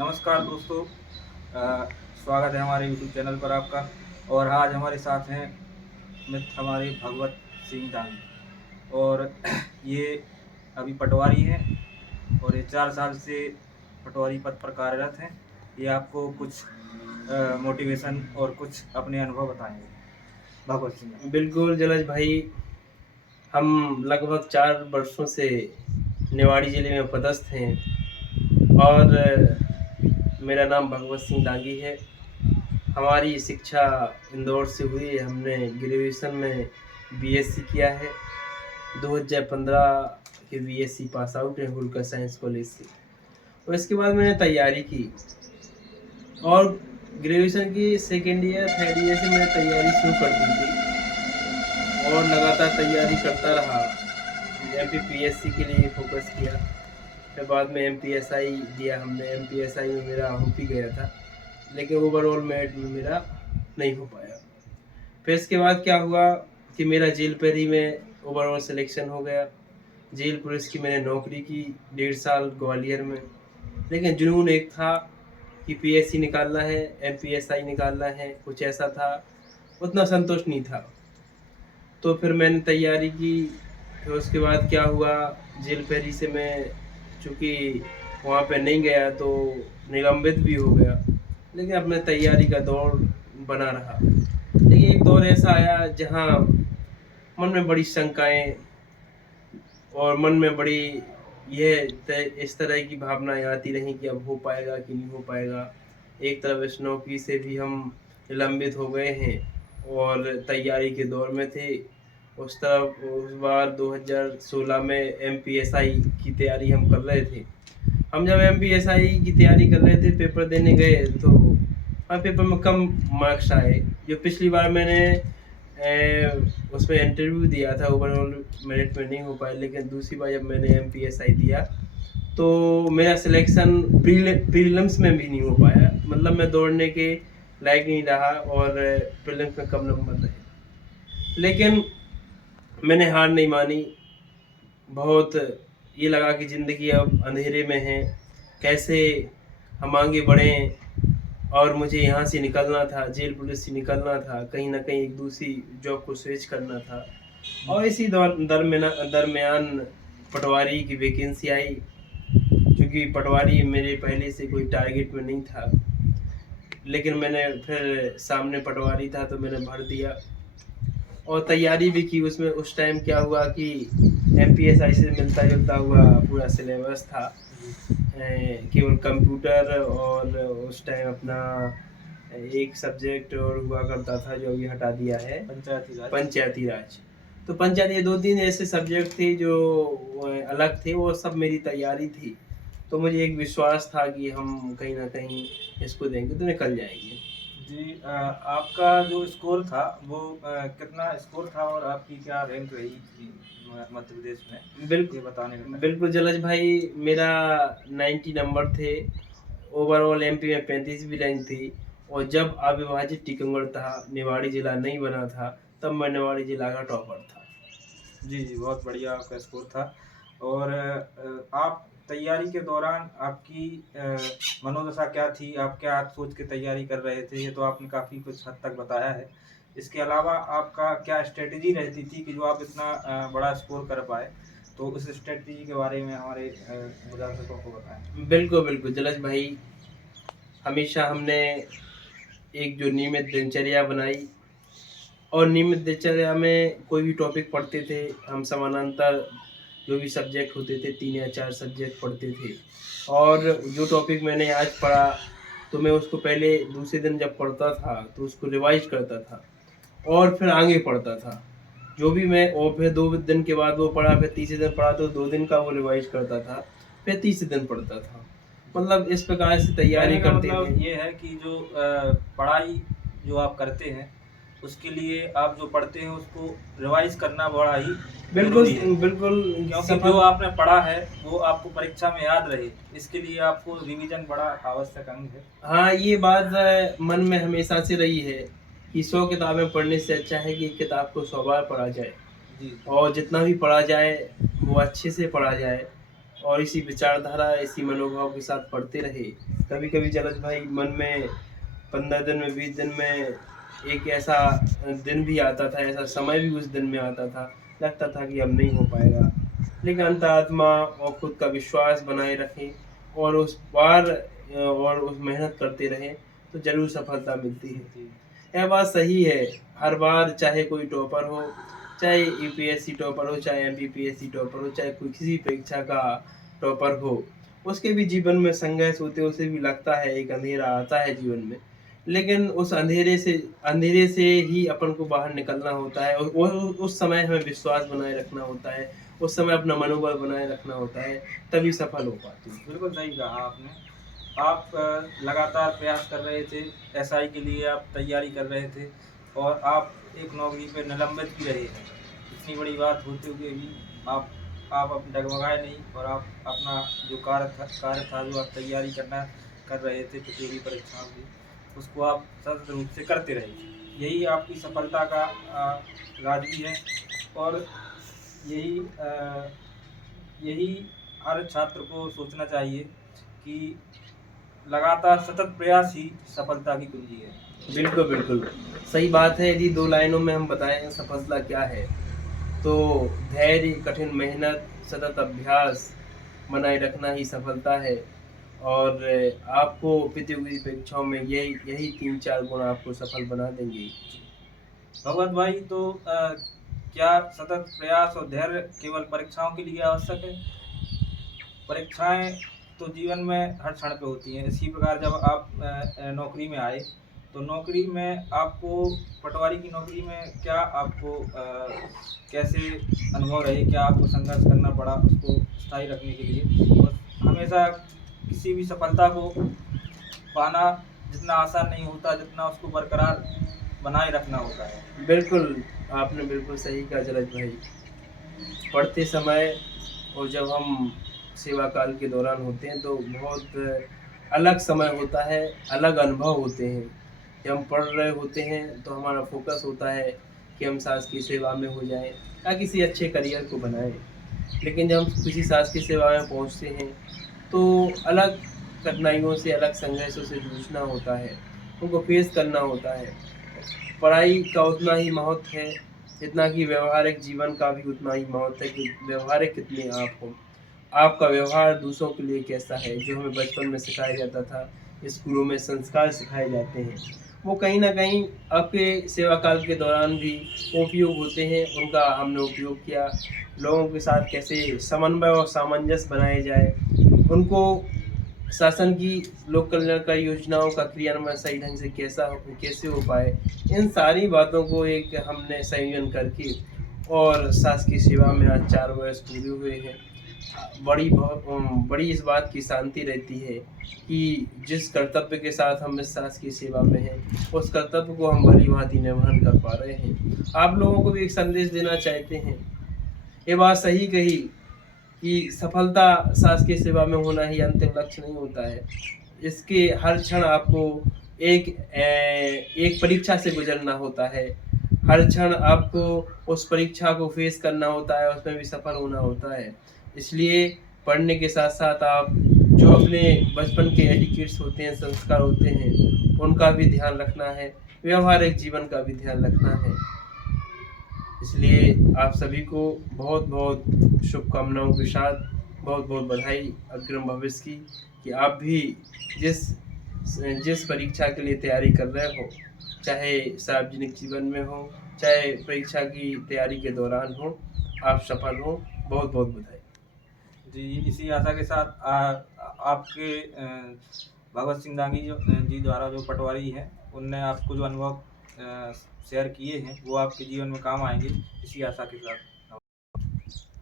नमस्कार दोस्तों। स्वागत है हमारे यूट्यूब चैनल पर आपका। और आज हमारे साथ हैं मित्र हमारे भगवत सिंह दांगी। और ये अभी पटवारी हैं और ये 4 साल से पटवारी पद पर कार्यरत हैं। ये आपको कुछ मोटिवेशन और कुछ अपने अनुभव बताएंगे। भगवत सिंह। बिल्कुल जलज भाई, हम लगभग 4 वर्षों से निवाड़ी ज़िले में पदस्थ हैं और मेरा नाम भगवत सिंह दांगी है। हमारी शिक्षा इंदौर से हुई है। हमने ग्रेजुएशन में बीएससी किया है। 2015 के बीएससी पास आउट है होलकर साइंस कॉलेज से। और इसके बाद मैंने तैयारी की और ग्रेजुएशन की सेकेंड ईयर थर्ड ईयर से मैंने तैयारी शुरू कर दी थी और लगातार तैयारी करता रहा। एमपीपीएससी के लिए फोकस किया। फिर बाद में एमपीएसआई दिया हमने। एमपीएसआई में मेरा हो भी गया था, लेकिन ओवरऑल मेरिट में मेरा नहीं हो पाया। फिर इसके बाद क्या हुआ कि मेरा जेल पेरी में ओवरऑल सिलेक्शन हो गया। जेल पुलिस की मैंने नौकरी की 1.5 साल ग्वालियर में। लेकिन जुनून एक था कि पीएससी निकालना है, एमपीएसआई निकालना है, कुछ ऐसा था। उतना संतोष नहीं था। तो फिर मैंने तैयारी की। फिर उसके बाद क्या हुआ, जेल पेरी से मैं चूँकि वहाँ पे नहीं गया तो निलंबित भी हो गया। लेकिन अपने तैयारी का दौर बना रहा। लेकिन एक दौर ऐसा आया जहाँ मन में बड़ी शंकाएं और मन में बड़ी इस तरह की भावनाएं आती रहीं कि अब हो पाएगा कि नहीं हो पाएगा। एक तरफ इस नौकरी से भी हम निलंबित हो गए हैं और तैयारी के दौर में थे। उस तरफ उस बार 2016 में एमपीएसआई की तैयारी हम कर रहे थे। हम जब एमपीएसआई की तैयारी कर रहे थे, पेपर देने गए तो हमारे पेपर में कम मार्क्स आए। जो पिछली बार मैंने उसमें इंटरव्यू दिया था, ओवरऑल मेरिट में नहीं हो पाया। लेकिन दूसरी बार जब मैंने एमपीएसआई दिया तो मेरा सिलेक्शन प्रीलिम्स में भी नहीं हो पाया। मतलब मैं दौड़ने के लायक नहीं रहा और प्रीलिम्स में कम नंबर रहे। लेकिन मैंने हार नहीं मानी। बहुत ये लगा कि ज़िंदगी अब अंधेरे में है, कैसे हम आगे बढ़ें। और मुझे यहाँ से निकलना था, जेल पुलिस से निकलना था, कहीं ना कहीं एक दूसरी जॉब को स्विच करना था। और इसी दरमियान पटवारी की वैकेंसी आई। क्योंकि पटवारी मेरे पहले से कोई टारगेट में नहीं था, लेकिन मैंने फिर सामने पटवारी था तो मैंने भर दिया और तैयारी भी की। उसमें उस टाइम क्या हुआ कि एमपीएसआई से मिलता जुलता हुआ पूरा सिलेबस था। केवल कंप्यूटर और उस टाइम अपना एक सब्जेक्ट और हुआ करता था जो अभी हटा दिया है, पंचायती राज। तो पंचायती 2-3 ऐसे सब्जेक्ट थे जो अलग थे, वो सब मेरी तैयारी थी। तो मुझे एक विश्वास था कि हम कहीं ना कहीं इसको देंगे तो निकल जाएंगे। जी, आपका जो स्कोर था वो कितना स्कोर था और आपकी क्या रैंक रही थी मध्य प्रदेश में, बिल्कुल ये बताने में। बिल्कुल जलज भाई, मेरा 90 नंबर थे। ओवरऑल एमपी में 35 भी रैंक थी। और जब अविभाजित टीकमगढ़ था, निवाड़ी जिला नहीं बना था, तब मैं निवाड़ी जिला का टॉपर था। जी जी, बहुत बढ़िया आपका स्कोर था। और आप तैयारी के दौरान आपकी मनोदशा क्या थी, आप क्या सोच के तैयारी कर रहे थे, ये तो आपने काफ़ी कुछ हद तक बताया है। इसके अलावा आपका क्या स्ट्रेटजी रहती थी कि जो आप इतना बड़ा स्कोर कर पाए, तो उस स्ट्रेटजी के बारे में हमारे दर्शकों को बताएं। बिल्कुल बिल्कुल जलज भाई, हमेशा हमने एक जो नियमित दिनचर्या बनाई और नियमित दिनचर्या में कोई भी टॉपिक पढ़ते थे। हम समानांतर जो भी सब्जेक्ट होते थे, 3 या 4 सब्जेक्ट पढ़ते थे। और जो टॉपिक मैंने आज पढ़ा तो मैं उसको पहले दूसरे दिन जब पढ़ता था तो उसको रिवाइज करता था और फिर आगे पढ़ता था। जो भी मैं, और फिर 2 दिन के बाद वो पढ़ा, फिर तीसरे दिन पढ़ा तो 2 दिन का वो रिवाइज करता था, फिर तीसरे दिन पढ़ता था। मतलब इस प्रकार से तैयारी करते थे। मतलब ये है कि जो पढ़ाई जो आप करते हैं उसके लिए आप जो पढ़ते हैं उसको रिवाइज करना बड़ा ही बिल्कुल जरूरी है, बिल्कुल क्योंकि जो आपने पढ़ा है वो आपको परीक्षा में याद रहे, इसके लिए आपको रिवीजन बड़ा आवश्यक अंग है। हाँ, ये बात मन में हमेशा से रही है कि 100 किताबें पढ़ने से अच्छा है कि एक किताब को 100 बार पढ़ा जाए। जी और जितना भी पढ़ा जाए वो अच्छे से पढ़ा जाए। और इसी विचारधारा, इसी मनोभाव के साथ पढ़ते रहे। कभी कभी जलज भाई मन में 15 दिन में, 20 दिन में एक ऐसा दिन भी आता था, ऐसा समय भी उस दिन में आता था, लगता था कि अब नहीं हो पाएगा, लेकिन अंतरात्मा और खुद का विश्वास बनाए रखें और उस बार और उस मेहनत करते रहें तो जरूर सफलता मिलती है। जी। यह बात सही है। हर बार चाहे कोई टॉपर हो, चाहे यूपीएससी टॉपर हो, चाहे एमपीपीएससी टॉपर हो, चाहे कोई किसी परीक्षा का टॉपर हो, उसके भी जीवन में संघर्ष होते हैं, उसे भी लगता है, एक अंधेरा आता है जीवन में, लेकिन उस अंधेरे से ही अपन को बाहर निकलना होता है। और उस समय हमें विश्वास बनाए रखना होता है, उस समय अपना मनोबल बनाए रखना होता है, तभी सफल हो पाते हैं। बिल्कुल सही कहा आपने। आप लगातार प्रयास कर रहे थे, एसआई के लिए आप तैयारी कर रहे थे और आप एक नौकरी पे निलंबित भी रहे हैं। इतनी बड़ी बात होते हुए भी आप अब डगमगाए नहीं और आप अपना जो कार्य था जो आप तैयारी कर रहे थे प्रतियोगी परीक्षाओं की, उसको आप सतत रूप से करते रहे। यही आपकी सफलता का राज भी है और यही यही हर छात्र को सोचना चाहिए कि लगातार सतत प्रयास ही सफलता की कुंजी है। बिल्कुल बिल्कुल सही बात है। यदि 2 लाइनों में हम बताएं सफलता क्या है, तो धैर्य, कठिन मेहनत, सतत अभ्यास बनाए रखना ही सफलता है। और आपको प्रतियोगी परीक्षाओं में यही यही 3-4 गुण आपको सफल बना देंगे। भगवत भाई, तो क्या सतत प्रयास और धैर्य केवल परीक्षाओं के लिए आवश्यक है? परीक्षाएं तो जीवन में हर क्षण पे होती हैं। इसी प्रकार जब आप नौकरी में आए तो नौकरी में आपको, पटवारी की नौकरी में क्या आपको कैसे अनुभव रहे? क्या आपको संघर्ष करना पड़ा उसको स्थायी रखने के लिए? और हमेशा किसी भी सफलता को पाना जितना आसान नहीं होता, जितना उसको बरकरार बनाए रखना होता है। बिल्कुल, आपने बिल्कुल सही कहा जलज भाई। पढ़ते समय और जब हम सेवा काल के दौरान होते हैं तो बहुत अलग समय होता है, अलग अनुभव होते हैं। जब हम पढ़ रहे होते हैं तो हमारा फोकस होता है कि हम सास की सेवा में हो जाएं या किसी अच्छे करियर को बनाएं। लेकिन जब हम किसी सास की सेवा में पहुंचते हैं तो अलग कठिनाइयों से, अलग संघर्षों से जूझना होता है, उनको फेस करना होता है। पढ़ाई का उतना ही महत्व है जितना कि व्यवहारिक जीवन का भी उतना ही महत्व है कि व्यवहारिक कितने आप हो, आपका व्यवहार दूसरों के लिए कैसा है। जो हमें बचपन में सिखाया जाता था, स्कूलों में संस्कार सिखाए जाते हैं, वो कहीं ना कहीं आपके सेवा काल के दौरान भी उपयोग होते हैं। उनका हमने उपयोग किया। लोगों के साथ कैसे समन्वय और सामंजस्य बनाए जाए, उनको शासन की लोक कल्याणकारी योजनाओं का क्रियान्वयन सही ढंग से कैसे हो पाए, इन सारी बातों को एक हमने संयोजन करके और शासकीय सेवा में आज 4 वर्ष पूरे हुए हैं। बड़ी इस बात की शांति रहती है कि जिस कर्तव्य के साथ हम इस शासकीय सेवा में हैं, उस कर्तव्य को हम भली भांति निर्वहन कर पा रहे हैं। आप लोगों को भी एक संदेश देना चाहते हैं। ये बात सही कही कि सफलता शासकीय सेवा में होना ही अंतिम लक्ष्य नहीं होता है। इसके हर क्षण आपको एक परीक्षा से गुजरना होता है। हर क्षण आपको उस परीक्षा को फेस करना होता है, उसमें भी सफल होना होता है। इसलिए पढ़ने के साथ साथ आप जो अपने बचपन के एटिकेट्स होते हैं, संस्कार होते हैं, उनका भी ध्यान रखना है, व्यवहारिक जीवन का भी ध्यान रखना है। इसलिए आप सभी को बहुत बहुत शुभकामनाओं के साथ बहुत बहुत बधाई अग्रिम भविष्य की, कि आप भी जिस जिस परीक्षा के लिए तैयारी कर रहे हो, चाहे सार्वजनिक जीवन में हो, चाहे परीक्षा की तैयारी के दौरान हो, आप सफल हो। बहुत बहुत बधाई। जी, इसी आशा के साथ आपके भगवत सिंह दांगी जी द्वारा जो पटवारी हैं, उनने आपको जो अनुभव शेयर किए हैं वो आपके जीवन में काम आएंगे, इसी आशा के साथ।